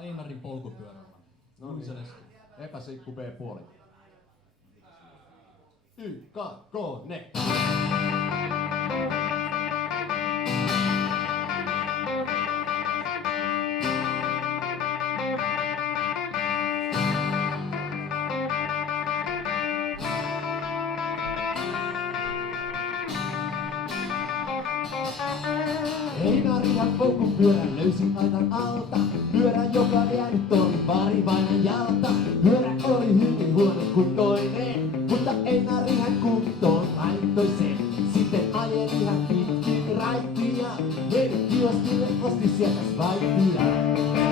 Einarin polkupyörällä. No niin. Eka sinkku B-puoli. Y-K-K-Ne. Einarihan polkupyörän löysi aitan alta. Pyörä, joka jäänyt oli paarivainan jalta. Pyörä oli hyvin huonokuntoinen, mutta Einarihan kuntoon laittoi sen. Sitten ajeli hän pitkin raittia, meni kioskille, osti sieltä Spriteia.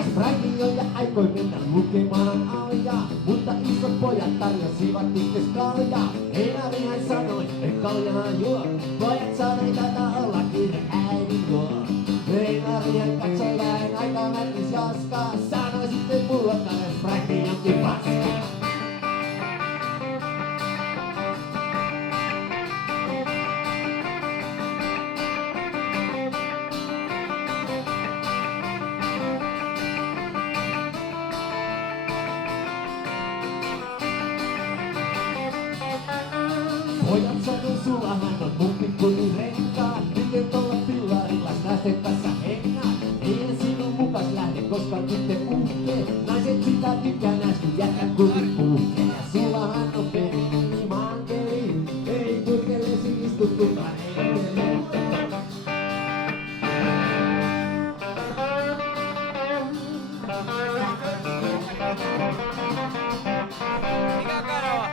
Spriteioja aikoi mennä lukemaan aljaa, mutta isot pojat tarjosivat itse kaljaa. Einarihan sanoi, et kaljaa juo, pojat sanoi taitaa olla kiire äidin luo. Einarihan katsoi vähän aikaa mättis joskaa, sanoi sitten pullottainen Spriteionkin paskaa. Pojat sanoi sullahan on mun pikkuni renkaa, miten tolla pillarilla naisten kanssa hengää. Eihän sinun mukas lähde, koska nyt te uhkee. Naiset sitä tykkää näs, kun jätkä kutit puhkee. Ja sullahan on peli, mankeli, ei purkelesi istuttukaan ehtele. Mikä kanava?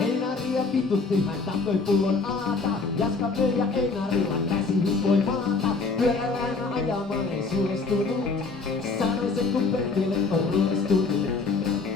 Einaria vitutti, hän tappoi pullon aata. Jaska vei ja Einarilla käsi hippoi maata. Pyörällä hän ajamaan ei surestunut. Sanoi se kun perkele on ruostunut.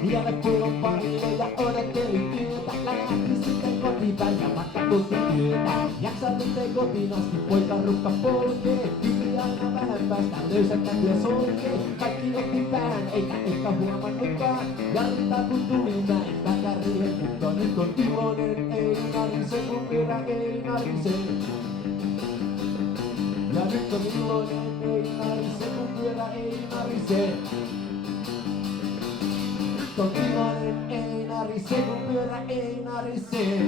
Vielä pullon parille ja odotteli työtä. Lähti sitten kotipäin ja matka tunti työtä. Jaksa nyt ei kotiin asti, poika rukka polkee. Kyky aina vähän päästä löysäkätyä solkee. Kaikki otti päähän eikä ehkä huomannutkaan. Jarrita kun tuli näin päkärille, mutta nyt on iloinen. Ei narise kun pyörä ei narise. Ja nyt on iloinen. Ei narise kun pyörä ei narise. Nyt on iloinen. Ei narise kun pyörä ei narise.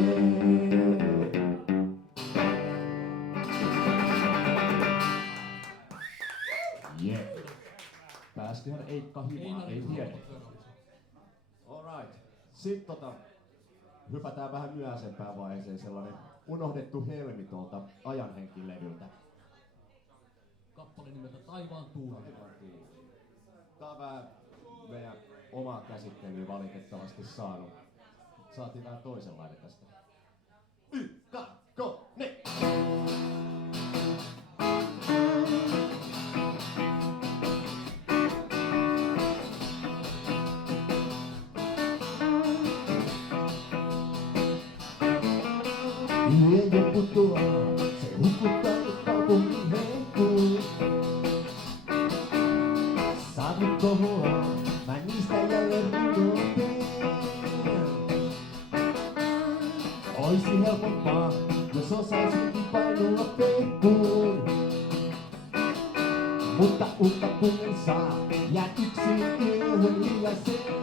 Yeah. Päästihän Eikka himaan, ei tiedä. Alright. Sitten hypätään vähän myöhäisempään vaiheeseen, sellainen unohdettu helmi tuolta Ajanhenki-levyltä. Kappale nimeltä Taivaan tuuli. Tää on vähän meidän omaa käsittelyä valitettavasti saanut. Saatiin vähän toisenlainen tästä. Y-K-K-Ne! Yö jo putoaa, se hukuttaa kaupungin henkkuun. Savut kohoaa, mä niistä jälleen runoteen. Oisi helpompaa, jos osaisinkin painua pehkuun. Mutta uutta kun en saa, jää yksin yöhön hiljaiseen.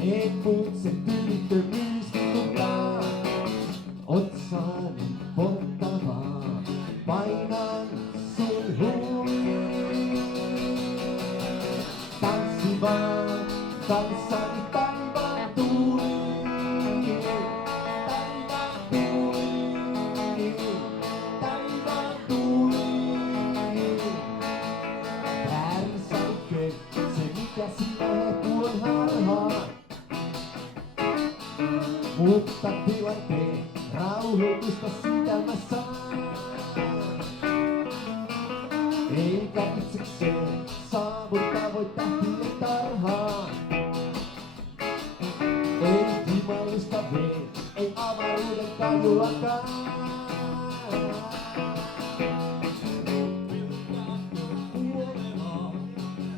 Ei mut se tyylittömyys vituttaa, otsaani polttavaa, painan sun huuliin. Tanssi vaan, tanssani taivaan tuuliin, taivaan tuuliin, taivaan tuuliin. Väärin sauke, se mikä sinä tuon harhaan. Mutta tilanteen rauhoitusta siitä mä saan. Ei joka itsekseen saavuttaa voi tähtien tarhaan. Ei himallista vee, ei avaruuden kajuakaan.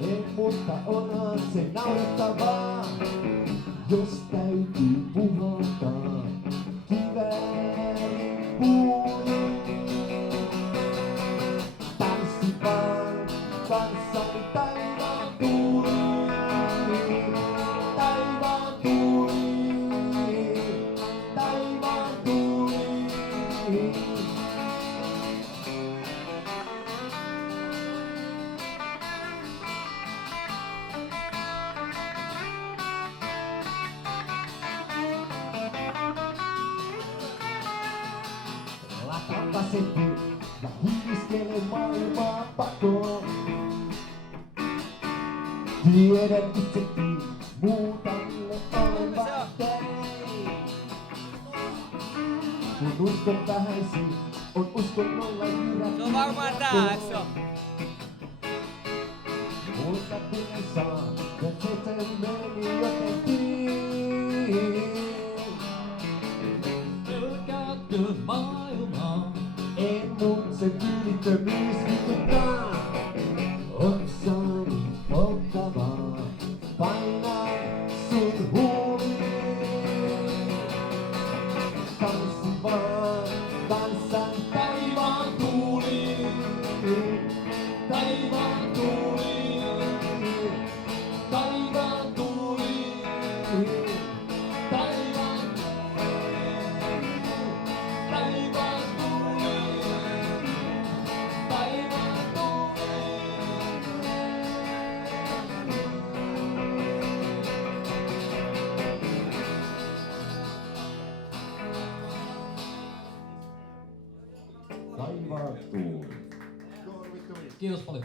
Ei, mutta onhan se naurettavaa, jos täytyy puhaltaa kiväärin kuuliin. Tanssi vaan kanssani taivaan tuuliin, taivaan tuuliin, taivaan tuuliin. Lataan kasetti ja hiiviskele maailmaa pakoon. Tiedän itsekin, muutalle olen vaan tein. Kun uskon vähäisiin, on uskonnolla jyrät. Se on varmaan tää, eiks se oo? Mutta minä saan, ja se meni jotenkin. Pelkäätkö maailmaa? En mun se tyylittömyys vituttaa. On saanut polttavaa, painaa sun huuliin. Tanssi vaan, tanssan taivaan tuuliin. Taivaan tuuliin. Taivaan tuuliin. Taivaan taivaan tuuliin. Taivaan taivaan tuuli. Kiitos paljon.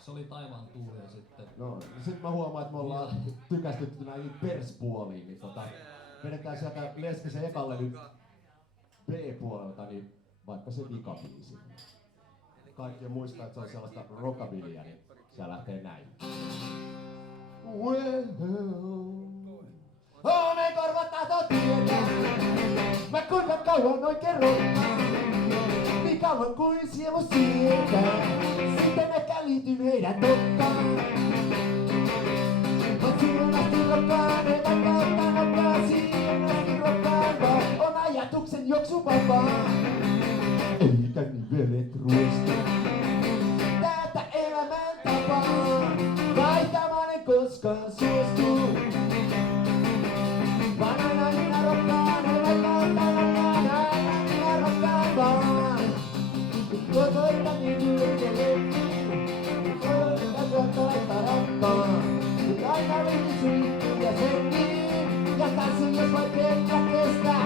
Se oli taivaan tuuli ja sitten... No, sit mä huomaan, että me ollaan tykästytty näihin perspuoliin, niin vedetään sieltä Leskisen ekalle nyt B-puolelta, niin vaikka se vikabiisi. Kaikki muistaa, että se on sellaista rockabillyä, niin se lähtee näin. Well, me korvat tahtoo tietää, mä kuinka kauan oikein rokkaan. Niin kauan kuin sielu sietää, sitten ehkä liityn heidän tokkaan. Voit siihen asti rokkaan, ei vaikka ottaa nokkaa, siihen asti rokkaan, vaan on ajatuksen juoksu vapaa. Eikä nivelet ruosta, tätä elämäntapaa, vaihtamaan en koskaan suostu. Vaan aina minä rokkaan, ei vaikka ottaa nokkaan, aina minä rokkaan vaan. Kotoita niin ylitelekin, kotoita laittaa rakkaan. Mut aina liitin suihkuun ja sentiin, ja tanssin jos voit ehkä kestää.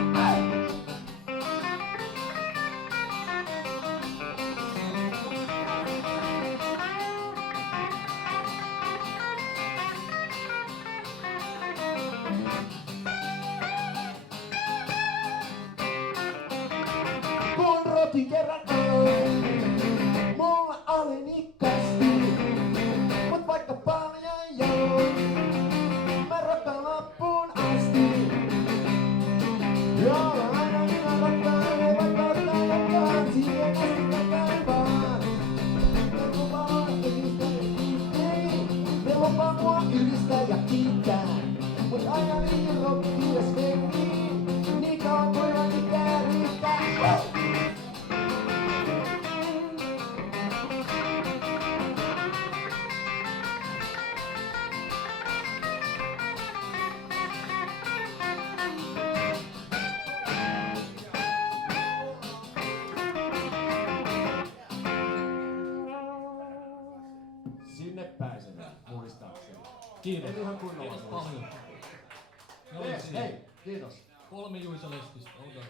Kun rotin kerran aloin, mulla oli nikkasti, mut vaikka paljon join, mä rokkaan loppuun asti. Joo, aina minä rokkaan, ei vaikka ottaa nokkaan, siihen asti rokkaan vaan. Ne lupaa ylistää ja kiittää, ne lupaa mua ylistää ja kiittää, mut aina liikin rokkiin ja svenkiin, niin kauan kuin on ikää riittää. Sinne päin se meni, muistaakseni. Kiitos. En ihan kunnolla Kiitos muista. paljon. Ne oli siinä. Hei, kiitos. 3 Juisa Leskistä, olkaa.